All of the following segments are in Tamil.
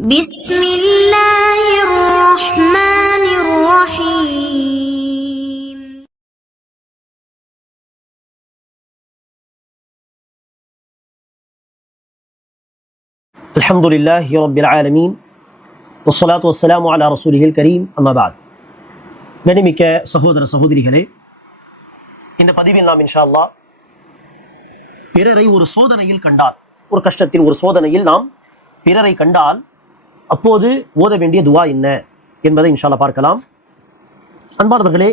بسم الله الرحمن الرحيم. الحمد لله رب العالمين والصلاة والسلام على رسوله الكريم أما بعد. கண்ணியமிக்க சகோதர சகோதரிகளே, இந்த பதிவில் நாம் இன்ஷா அல்லாஹ் பிறரை ஒரு சோதனையில் கண்டால், ஒரு கஷ்டத்தில் ஒரு சோதனையில் நாம் பிறரை கண்டால் அப்போது ஓத வேண்டிய துவா என்ன என்பதை இன்ஷா அல்லாஹ் பார்க்கலாம். அன்பானவர்களே,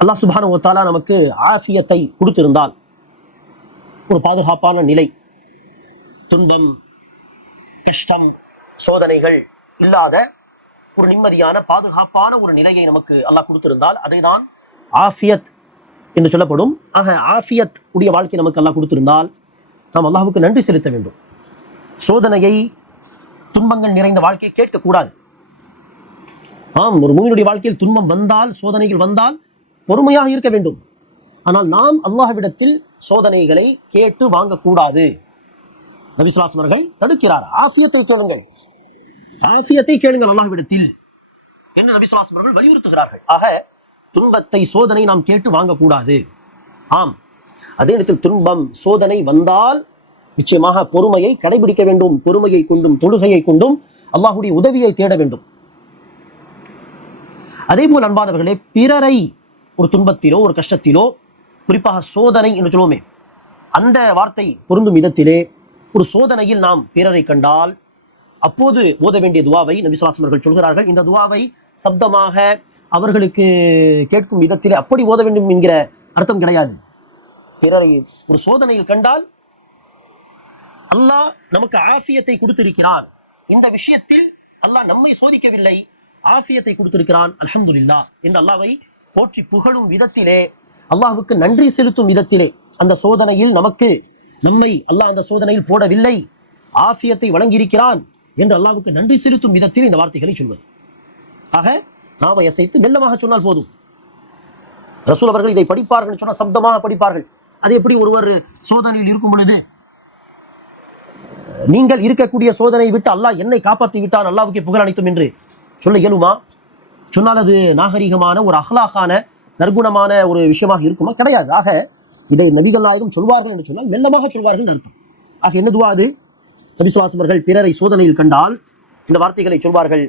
அல்லாஹ் சுப்ஹானஹு வ தஆலா நமக்கு ஆஃபியத்தை கொடுத்திருந்தால், ஒரு பாதுகாப்பான நிலை, துன்பம், கஷ்டம், சோதனைகள் இல்லாத ஒரு நிம்மதியான பாதுகாப்பான ஒரு நிலையை நமக்கு அல்லாஹ் கொடுத்திருந்தால் அதை தான் ஆஃபியத் என்று சொல்லப்படும். ஆக ஆஃபியத் உடைய வாழ்க்கை நமக்கு அல்லாஹ் கொடுத்திருந்தால் நாம் அல்லாஹ்வுக்கு நன்றி செலுத்த வேண்டும். சோதனையை, துன்பங்கள் நிறைந்த வாழ்க்கையை கேட்கக்கூடாது. ஒரு மூமினுடைய வாழ்க்கையில் துன்பம் வந்தால், சோதனைகள் வந்தால் பொறுமையாக இருக்க வேண்டும். ஆனால் நாம் அல்லாஹ்விடத்தில் சோதனைகளை கேட்டு வாங்கக்கூடாது. நபி ஸல்லல்லாஹு அலைஹி வஸல்லம் தடுக்கிறார். ஆஃபியத்தை கேளுங்கள், ஆஃபியத்தை கேளுங்கள் அல்லாஹ்விடத்தில் என்று நபி ஸல்லல்லாஹு அலைஹி வஸல்லம் வலியுறுத்துகிறார்கள். ஆக துன்பத்தை, சோதனை நாம் கேட்டு வாங்கக்கூடாது. அதே நேரத்தில் துன்பம், சோதனை வந்தால் நிச்சயமாக பொறுமையை கடைபிடிக்க வேண்டும். பொறுமையை கொண்டும் தொழுகையை கொண்டும் அல்லாஹ்வுடைய உதவியை தேட வேண்டும். அதே போல் அன்பானவர்களே, பிறரை ஒரு துன்பத்திலோ ஒரு கஷ்டத்திலோ, குறிப்பாக சோதனை என்று சொல்லுவோமே, அந்த வார்த்தை பொருந்தும் விதத்திலே ஒரு சோதனையில் நாம் பிறரை கண்டால் அப்போது ஓத வேண்டிய துவாவை நபி ஸல்லல்லாஹு அலைஹி வஸல்லம் சொல்கிறார்கள். இந்த துவாவை சப்தமாக அவர்களுக்கு கேட்கும் விதத்திலே அப்படி ஓத வேண்டும் என்கிற அர்த்தம் கிடையாது. பிறரை ஒரு சோதனையில் கண்டால் அல்லாஹ் நமக்கு ஆஃபியத்தை கொடுத்திருக்கிறார், இந்த விஷயத்தில் அல்லாஹ் நம்மை சோதிக்கவில்லை, ஆஃபியத்தை கொடுத்திருக்கிறான், அல்ஹம்துலில்லாஹ் என்று அல்லாஹ்வை போற்றி புகழும் விதத்திலே, அல்லாஹ்வுக்கு நன்றி செலுத்தும் விதத்திலே, அந்த சோதனையில் நம்மை அல்லாஹ் அந்த சோதனையில் போடவில்லை, ஆஃபியத்தை வழங்கியிருக்கிறான் என்று அல்லாஹ்வுக்கு நன்றி செலுத்தும் விதத்தில் இந்த வார்த்தைகளை சொல்வது. ஆக நாவை அசைத்து மெல்லமாக சொன்னால் போதும். ரசூல் அவர்கள் இதை படிப்பார்கள் சொன்னால் சப்தமாக படிப்பார்கள். அது எப்படி ஒருவர் சோதனையில் இருக்கும் பொழுது நீங்கள் இருக்கக்கூடிய சோதனையை விட்டு அல்லாஹ் என்னை காப்பாற்றி விட்டான், அல்லாஹ்வுக்கே புகழ் அனைத்தும் என்று சொல்ல இயலுமா? சொன்னால் அது நாகரிகமான ஒரு அஹ்லாகான நற்குணமான ஒரு விஷயமாக இருக்குமா? கிடையாது. ஆக இதை நபிகள் நாயகம் சொல்வார்கள் என்று சொன்னால் மெல்லமாக சொல்வார்கள் அர்த்தம். ஆக என்ன துவா அது? நபி ஸல்லல்லாஹு அலைஹி வஸல்லம் அவர்கள் பிறரை சோதனையில் கண்டால் இந்த வார்த்தைகளை சொல்வார்கள்.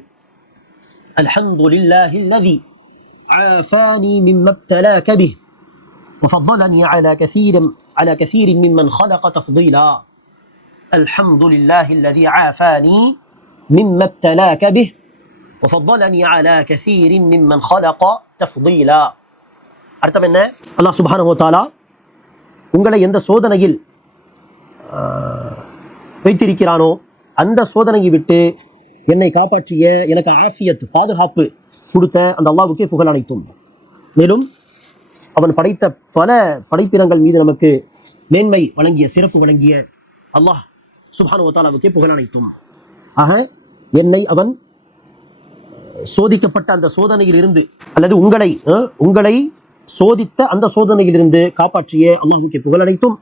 அல்ஹம்துலில்லாஹி அல்லதி ஆஃபானி மிம்மா இப்தலாக பிஹி வஃضلني على كثير ممن خلق تفضيلا. அல்ஹம்துலில்லாஹி அல்லதி ஆஃபானி மிம்மா இப்தலாக பிஹி வஃضلني على كثير ممن خلق تفضيلا. அர்த்தம் என்ன? அல்லாஹ் சுப்ஹானஹு வ தஆலா உங்களை எந்த சோதனையில் வைத்திருக்கிறானோ அந்த சோதனையை விட்டு என்னை காப்பாற்றிய, எனக்கு ஆஃபியத், பாதுகாப்பு கொடுத்த அந்த அல்லாஹ்வுக்கே புகழ் அனைத்தும். மேலும் அவன் படைத்த பல படைப்பினங்கள் மீது நமக்கு மேன்மை வழங்கிய, சிறப்பு வழங்கிய அல்லாஹ் சுப்ஹானஹு வ தஆலாவுக்கே புகழ் அனைத்தும். ஆக என்னை அவன் சோதிக்கப்பட்ட அந்த சோதனையில் இருந்து, அல்லது உங்களை சோதித்த அந்த சோதனையிலிருந்து காப்பாற்றிய அல்லாஹ்வுக்கே புகழ் அனைத்தும்.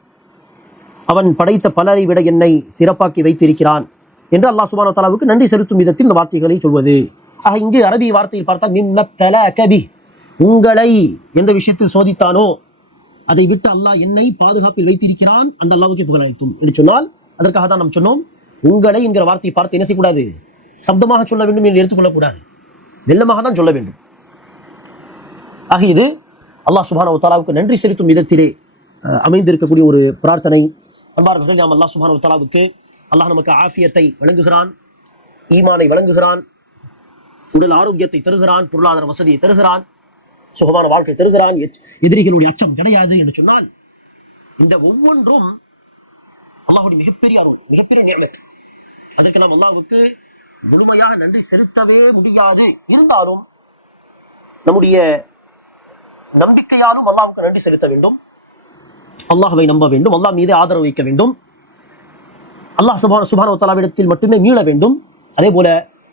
அவன் படைத்த பலரை விட என்னை சிறப்பாக்கி வைத்திருக்கிறான் என்று அல்லாஹ் சுப்ஹானஹு வ தஆலாவுக்கு நன்றி செலுத்தும் விதத்தில் இந்த வார்த்தைகளை சொல்வது. ஆக இங்கு அரபி வார்த்தையில் பார்த்தால் மிம்மா இப்தலாக பிஹி, உங்களை எந்த விஷயத்தில் சோதித்தானோ அதை விட்டு அல்லாஹ் என்னை பாதுகாப்பில் வைத்திருக்கிறான், அந்த அல்லாஹ்வுக்கே புகழ் அனைத்தும் என்று சொன்னால், அதற்காக தான் நாம் சொன்னோம், உங்களை என்கிற வார்த்தையை பார்த்து என்ன செய்யக்கூடாது? சப்தமாக சொல்ல வேண்டும் என்று எடுத்துக்கொள்ளக்கூடாது, மெல்லமாக தான் சொல்ல வேண்டும். ஆக இது அல்லாஹ் சுப்ஹானஹு வ தஆலாவுக்கு நன்றி செலுத்தும் விதத்திலே அமைந்திருக்கக்கூடிய ஒரு பிரார்த்தனை. அன்பார்ந்தவர்களே, நாம் அல்லாஹ் சுப்ஹானஹு வ தஆலாவுக்கு, அல்லாஹ் நமக்கு ஆஃபியத்தை வழங்குகிறான், ஈமானை வழங்குகிறான், உடல் ஆரோக்கியத்தை தருகிறான், பொருளாதார வசதியை தருகிறான், சுகமான வாழ்க்கை தருகிறான், எதிரிகளுடைய அச்சம் கிடையாது என்று சொன்னால், இந்த ஒவ்வொன்றும் அல்லாஹ்வுடைய மிகப்பெரிய அருள், மிகப்பெரிய நியமத். அதற்கு நாம் அல்லாஹ்வுக்கு முழுமையாக நன்றி செலுத்தவே முடியாது. இருந்தாலும் நம்முடைய நம்பிக்கையாலும் அல்லாஹ்வுக்கு நன்றி செலுத்த வேண்டும், அல்லாஹ்வை நம்ப வேண்டும், அல்லாஹ் மீது ஆதரவு வைக்க வேண்டும், அல்லாஹ் சுப்ஹானஹு வ தஆலாவிடத்தில் மட்டுமே மீள வேண்டும். அதே போல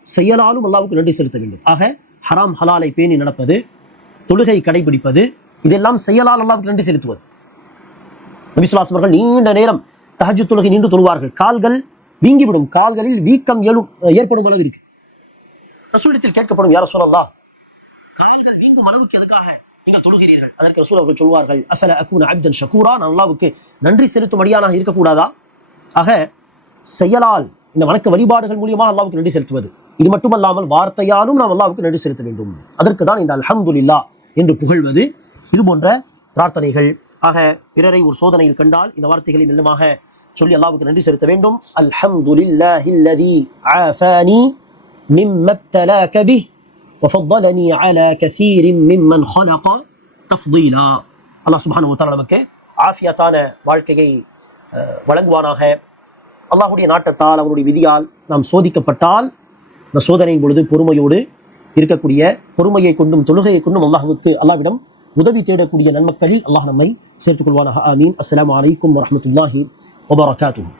செயலாலும் அல்லாஹ்வுக்கு நன்றி செலுத்த வேண்டும். ஆக ஹராம் ஹலாலை பேணி நடப்பது, தொழுகை கடைபிடிப்பது, இதெல்லாம் செயலால் அல்லாஹ்வுக்கு நன்றி செலுத்துவது. நபி ஸல்லல்லாஹு அலைஹி வஸல்லம் நீண்ட நேரம் தஹஜ்ஜுத் தொழுகை நின்று தொழுவார்கள். கால்கள் வீங்கிவிடும், கால்களில் வீக்கம் ஏற்படும் அளவு இருக்கு. ரசூலிடத்தில் கேட்கப்படும், யா ரசூலல்லாஹ், கால்கள் வீங்கும் அளவுக்கு எதுக்காக நீங்கள் தொழுகிறீர்கள்? அதற்கு ரசூல் அவர்கள் சொல்வார்கள், அஃபல அகூன அப்தன் ஷகூரா, நான் அல்லாஹ்வுக்கு நன்றி செலுத்தும் அடியானாக இருக்கக்கூடாதா? ஆக செயலால், இந்த வணக்க வழிபாடுகள் மூலியமாக அல்லாஹ்வுக்கு நன்றி செலுத்துவது, இது மட்டுமல்லாமல் வார்த்தையாலும் நாம் அல்லாஹ்வுக்கு நன்றி செலுத்த வேண்டும். அதற்கு தான் இந்த அல்ஹம்துலில்லாஹ் என்று புகழ்வது, இது போன்ற பிரார்த்தனைகள். ஆக பிறரை ஒரு சோதனையில் கண்டால் இந்த வார்த்தைகளை மெல்லமாக சொல்லி அல்லாஹ்வுக்கு நன்றி செலுத்த வேண்டும். அல்ஹம்துலில்லாஹில்லதி ஆஃபானி மிம்ம இப்தலாக பிஹ் வஃபضலனி அலா கஸீரின் மிம்மன் خلق தஃதீலா. அல்லாஹ் சுப்ஹானஹு வ தஆலா நமக்கு ஆஃபியத்தான வாழ்க்கையை வழங்குவானாக. அல்லாஹ்வுடைய நாட்டத்தால், அவருடைய விதியால் நாம் சோதிக்கப்பட்டால், இந்த சோதனையின் பொழுது பொறுமையோடு இருக்கக்கூடிய, பொறுமையை கொண்டும் தொழுகையை கொண்டும் அல்லாஹ்விடம் உதவி தேடக்கூடிய நன்மக்களில் அல்லாஹ் நம்மை சேர்த்துக் கொள்வானாக. ஆமீன். அஸ்ஸலாமு அலைக்கும் வரஹ்மத்துல்லாஹி வபரகாத்துஹு.